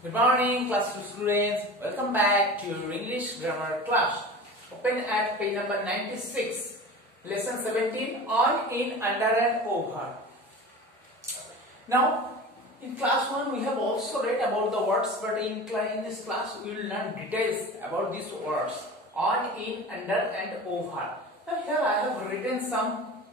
Good morning, class 2 students. Welcome back to your English grammar class. Open at page number 96, lesson 17 on, in, under and over. Now, in class 1 we have also read about the words, but in this class we will learn details about these words on, in, under and over. Now here I have written some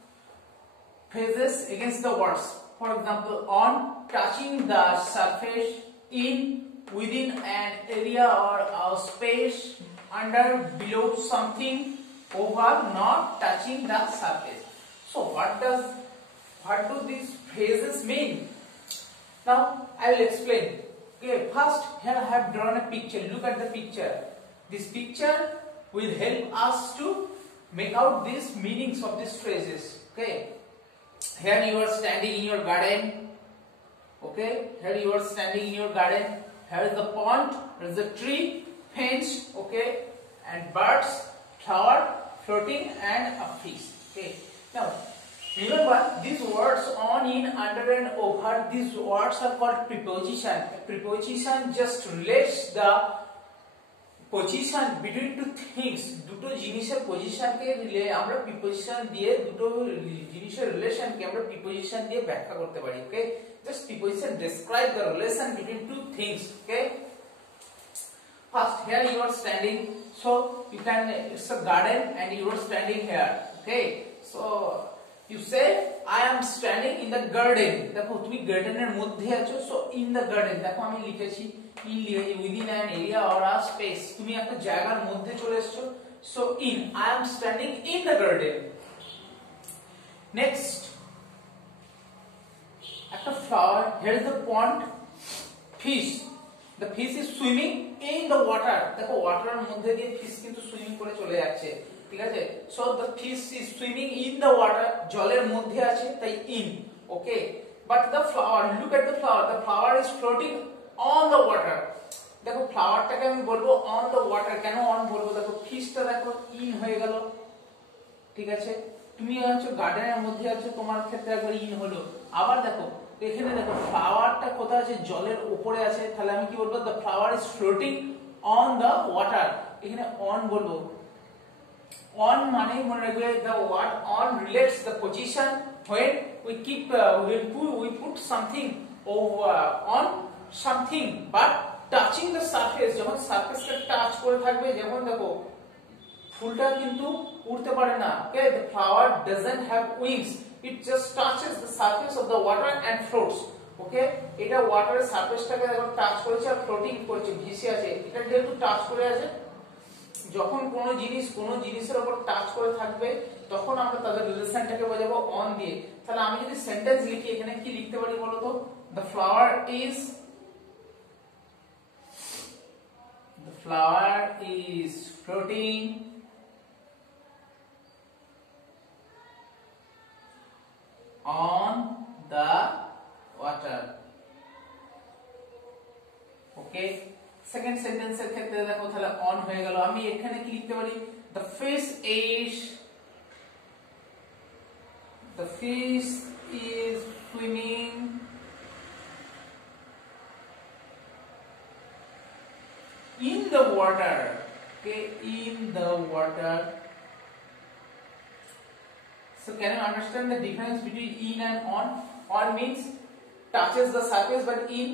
phrases against the words. For example, on, touching the surface, in, within an area or a space, under, below something, over, not touching the surface. So what do these phrases mean? Now I will explain. Okay, first here I have drawn a picture. Look at the picture. This picture will help us to make out these meanings of these phrases. Okay, here you are standing in your garden. Okay, here you are standing in your garden. Here is the pond, there is a tree, fence, okay, and birds, flower, floating, and a fish. Okay. Now, remember these words on, in, under, and over. These words are called preposition. A preposition just relates the position between two things. দুটো জিনিসের পজিশনকে আমরা প্রিপোজিশন দিয়ে দুটো জিনিসের রিলেশনকে আমরা প্রিপোজিশন দিয়ে ব্যাখ্যা করতে পারি. ওকে, just preposition describe the relation between two things. Okay, first here you are standing, so you can, it's a garden and you are standing here. Okay, so you say I am standing in the garden. দেখো তুমি গার্ডেনের মধ্যে আছো, so in the garden. দেখো আমি লিখেছি in, লিখেছি within an area or a space. তুমি একটা জায়গার মধ্যে চলে এসেছো, so in, I am standing in the garden. Next, একটা flower, here is the pond, fish, the fish is swimming in the water. দেখো ওয়াটারের মধ্যে দিয়ে ফিশ কিন্তু সুইমিং করে চলে যাচ্ছে, ঠিক আছে? so the fish is swimming in the water, জলের মধ্যে আছে তাই in. okay, but the flower, look at the flower is floating on the water. দেখো ফ্লাওয়ারটাকে আমি বলবো on the water. কেন on বলবো? দেখো ফিশটা দেখো in হয়ে গেল, ঠিক আছে? তুমি আছো গার্ডেনের মধ্যে আছো, তোমার ক্ষেত্রে একবার in হলো। আবার দেখো এখানে দেখো ফ্লাওয়ারটা কোথায় আছে? জলের উপরে আছে, তাহলে আমি কি বলবো? the flower is floating on the water. এখানে on বলবো। on মানে মনে রাখবে the word on relates the position when we put something over on something but touching the surface. যখন সারফেসকে টাচ করে থাকবে, যেমন দেখো ফুলটা কিন্তু উড়তে পারে না। okay, the flower doesn't have wings, it just touches the surface of the water and floats. okay, এটা ওয়াটারের সারফেসটাকে দেখো টাচ করেছে আর ফ্লোটিং করছে, ভেসে আছে। এটা যেহেতু টাচ করে আছে, যখন কোনো জিনিসের উপর টাচ করে থাকবে তখন আমরা তাদের রিলেশনটাকে বোঝাবো অন দিয়ে। তাহলে আমি যদি সেন্টেন্স লিখি, এখানে কি লিখতে পারি বলো তো? the flower is floating on the water. okay, second সেন্টেন্সের ক্ষেত্রে দেখো তাহলে অন হয়ে গেল। আমি এখানে কি লিখতে পারি? the fish is swimming in the water. okay, in the water. so can you understand the difference between in and on? on means touches the surface, but in,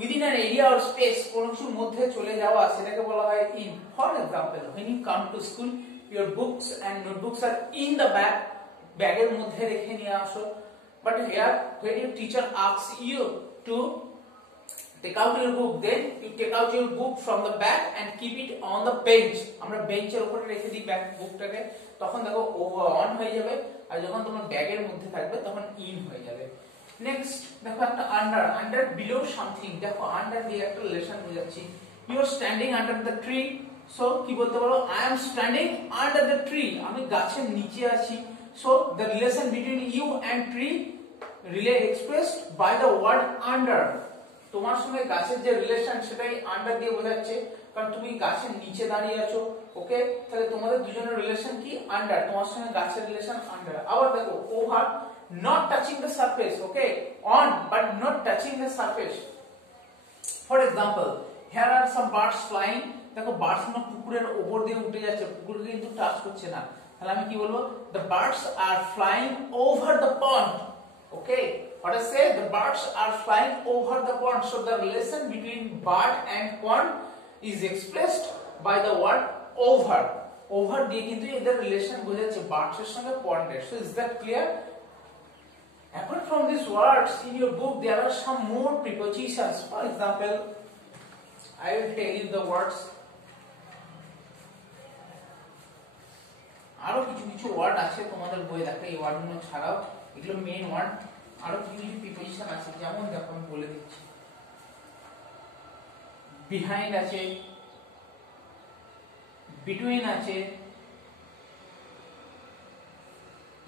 within an area or space, কোনো কিছুর মধ্যে চলে যাওয়া, সেটাকে বলা হয় in. for example, when you come to school, your books and notebooks are in the bag, ব্যাগের মধ্যে রেখে নিয়ে আসো। but here when your teacher asks you to take out your book, then you take out your book from the bag and keep it on the bench. আমরা বেঞ্চের উপরে রেখে দিই বুকটাকে, তখন দেখো on হয়ে যাবে, আর যখন তোমার ব্যাগের মধ্যে থাকবে তখন in হয়ে যাবে। নেক্সট দেখো একটা under below something. দেখো under দিয়ে একটা রিলেশন বোঝাচ্ছি। you are standing under the tree, so কি বলতে পারো? I am standing under the tree. আমি গাছের নিচে আছি, so the relation between you and tree expressed by the word under. তোমার সঙ্গে গাছের যে রিলেশন সেটাই আন্ডার দিয়ে বোঝাচ্ছে, কারণ তুমি গাছের নিচে দাঁড়িয়ে আছো। ওকে, তাহলে তোমাদের দুজনের রিলেশন কি? আন্ডার। তোমার সঙ্গে গাছের রিলেশন আন্ডার। আবার দেখো over, not touching the surface. okay, on but not touching the surface. For example, here are some birds flying. দেখো বার্ডস গুলো পুকুরের উপর দিয়ে উঠে যাচ্ছে, পুকুরকে কিন্তু টাচ করছে না। তাহলে আমি কি বলবো? The birds are flying over the pond. Okay, what I say? The birds are flying over the pond. So the relation between bird and pond is expressed by the word over. Over দিয়ে কিন্তু এদের রিলেশন বোঝাচ্ছে বার্ডস এর সঙ্গে পন্ডের। So is that clear? Apart from these words in your book, there are some more prepositions. For example, I will tell you the words. আরো কিছু কিছু ওয়ার্ড আছে তোমাদের বইয়ে, দেখো এই ওয়ার্ডগুলো ছাড়াও এগুলো মেইন ওয়ার্ড, আরো কিছু কিছু প্রিপোজিশন আছে, যেমন দেখো আমি বলে দিচ্ছি। বিহাইন্ড আছে, বিটুইন আছে,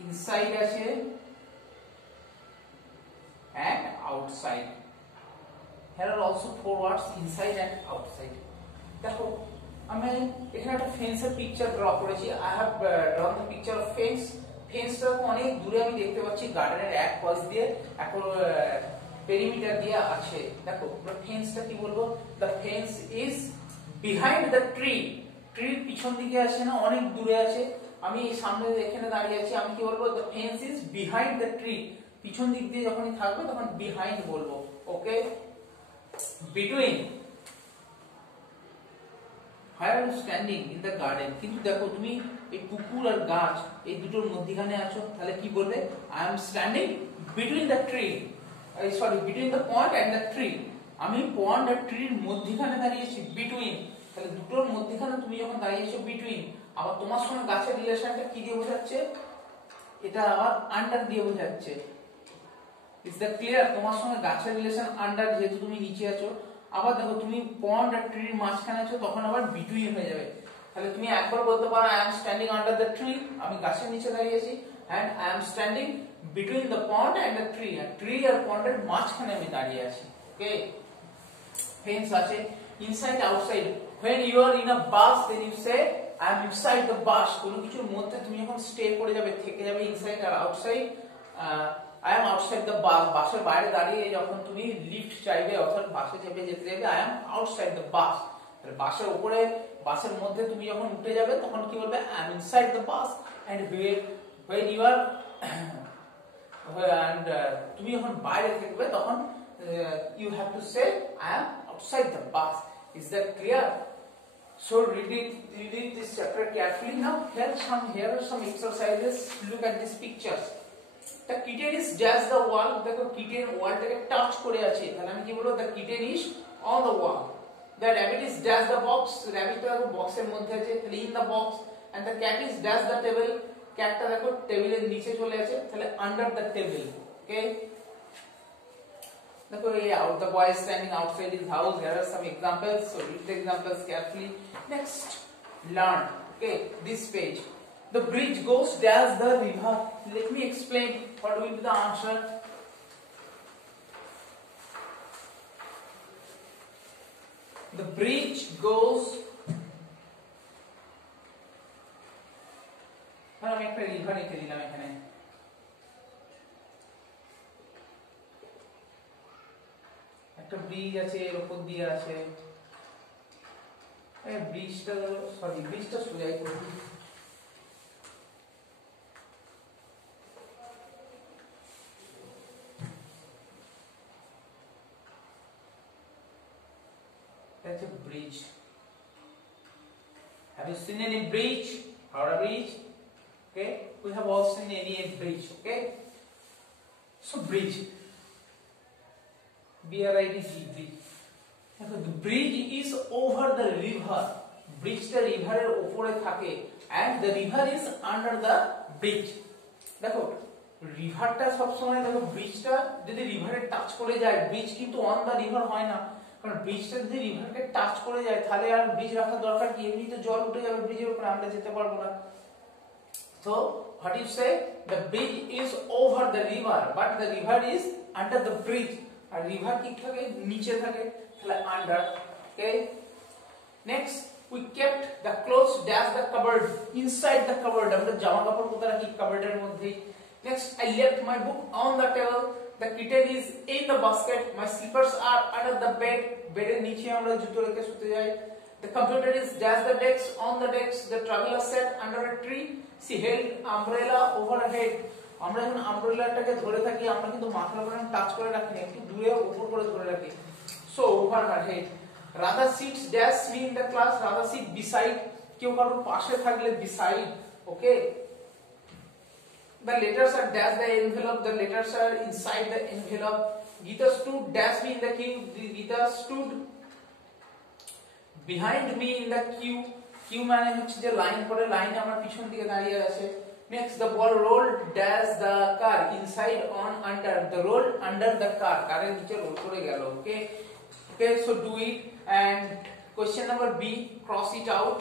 ইনসাইড আছে, and outside. Here are also four words, inside and outside. দেখো আমি এখানে একটা ফেন্সের পিকচার ড্র করেছি। I have drawn the picture of fence. ফেন্সটা অনেক দূরে আমি দেখতে পাচ্ছি, গার্ডেনের এক পাশ দিয়ে এখন পেরিমিটার দিয়ে আছে। দেখো ফেন্সটা কি বলবো? The fence is behind the tree. ট্রির পিছন দিকে আছে না, অনেক দূরে আছে। আমি সামনে এখানে দাঁড়িয়ে আছি, আমি কি বলবো? The fence is behind the tree. পিছন দিক দিয়ে যখনই থাকবে তখন বিহাইন্ড বলবো। ওকে, between, Where are you standing in the garden? কিন্তু দেখো তুমি এই পুকুর আর গাছ এই দুটোর মধ্যখানে আছো, তাহলে কি বলবে? I am standing between the tree. Between the pond and the tree. আমি পন্ড আর ট্রির মধ্যখানে দাঁড়িয়েছি, between। তাহলে দুটোর মধ্যখানে তুমি যখন দাঁড়িয়েছো between, আবার তোমার সঙ্গে গাছের রিলেশনটা কি দিয়ে বোঝাচ্ছে? এটা আবার আন্ডার দিয়ে বোঝাচ্ছে। Is that clear? তোমার সঙ্গে গাছের রিলেশন আন্ডার, যেহেতু তুমি নিচে আছো। আবার দেখো তুমি পন্ড আর ট্রির মাঝখানে আছো, তখন আবার বিটুইন হয়ে যাবে। তাহলে তুমি একবার বলতে পারো I am standing under the tree, আমি গাছের নিচে দাঁড়িয়ে আছি, and I am standing between the pond and the tree, আর ট্রি আর পন্ডের মাঝখানে আমি দাঁড়িয়ে আছি। ওকে, ফেন্স আছে, inside outside. When you are in a bus, then you say I am inside the bus. কোনো কিছুর মধ্যে তুমি যখন স্টে করে যাবে, থেকে যাবে, ইনসাইড আর outside. I am outside the bus. বাসের বাইরে দাঁড়িয়ে যখন তুমি লিফট চাইবে অর্থাৎ বাসে চেপে যেতে যাবে, I am outside the bus. বাসের উপরে, বাসের মধ্যে তুমি যখন উঠে যাবে তখন কি বলবে? I am inside the bus. And when you are তুমি যখন বাইরে থাকবে তখন you have to say I am outside the bus. Is that clear? So read this chapter carefully. Now here are some exercises. Look at these pictures. The kitten is just the wall. দেখো kitten ওয়ালটাকে টাচ করে আছে, তাহলে আমি কি বলবো? The kitten is on the wall. The rabbit is just the box. Rabbitটা বক্সের মধ্যে আছে, তাহলে in the box. And the cat is just the table. ক্যাটটা দেখো টেবিলের নিচে চলে আছে, তাহলে under the table. Okay, দেখো এই the boy is standing outside his house. Here are some examples, so read the examples carefully. Next, learn. Okay, this page. The bridge goes down the river. Let me explain what will be the answer. The bridge goes. আমি একটা রিভার লিখে দিলাম এখানে। একটা ব্রিজ আছে, এর উপর দিয়ে আছে। ব্রিজটা সোজাই করে দিই। That's a bridge. Have you seen any bridge or a bridge? Okay, we have all seen any bridge. Okay, so bridge, B-R-I-D-G, bridge. The bridge is over the river. Bridge টা রিভারের উপরে থাকে, and the river is under the bridge. দেখো রিভারটা সব সময়, দেখো ব্রিজটা যদি রিভারে টাচ করে যায়, ব্রিজ কিন্তু অন দা রিভার হয় না, কারণ ব্রিজটা যদি রিভারকে টাচ করে যায় তাহলে আর ব্রিজ রাখার দরকার কি? এমনি তো জল উঠে যাবে ব্রিজের উপরে, আমরা যেতে পারবো না। So what you say? The bridge is over the river, but the river is under the bridge. আর রিভার কি থাকে? নিচে থাকে, তাহলে under. Okay, next, we kept the clothes dash the cupboard, inside the cupboard. আমরা জামা কাপড় কোথায় রাখি? কাবার্ডের মধ্যে। Next, I left my book on the table. the kitten is in the basket, my slippers are under the bed, bed এর নিচে আমরা জুতো রেখে শুতে যাই, the computer is dash the desk, on the desk, the traveler sat under a tree, she held umbrella over her head. আমরা যখন আমব্রেলাটাকে ধরে থাকি আমরা কিন্তু মাথার উপরে টাচ করে রাখি না, একটু দূরে উপর করে ধরে রাখি, so over her head. Radha sits dash me in the class, Radha sit beside, কেউ কারোর পাশে থাকলে beside, okay. The letters are dash the envelope, the letters are inside the envelope. Geeta stood dash me in the queue, Geeta stood behind me in the queue. Queue মানে হচ্ছে যে লাইন করে, লাইনে আমার পিছন দিকে দাঁড়িয়ে আছে। Next, the ball rolled dash the car, inside, on, under, the roll under the car, কারের নিচে রোল করে গেল, okay. Okay, so do it. And question number B, cross it out.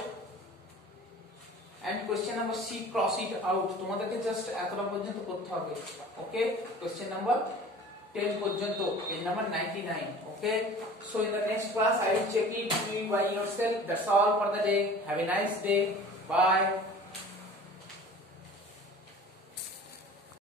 And question number C, cross it out. তোমাদেরকে জাস্ট এতটা পর্যন্ত করতে হবে, ওকে। question number 10 পর্যন্ত, page number 99, okay. So in the next class I will check it by yourself. That's all for the day. Have a nice day. Bye.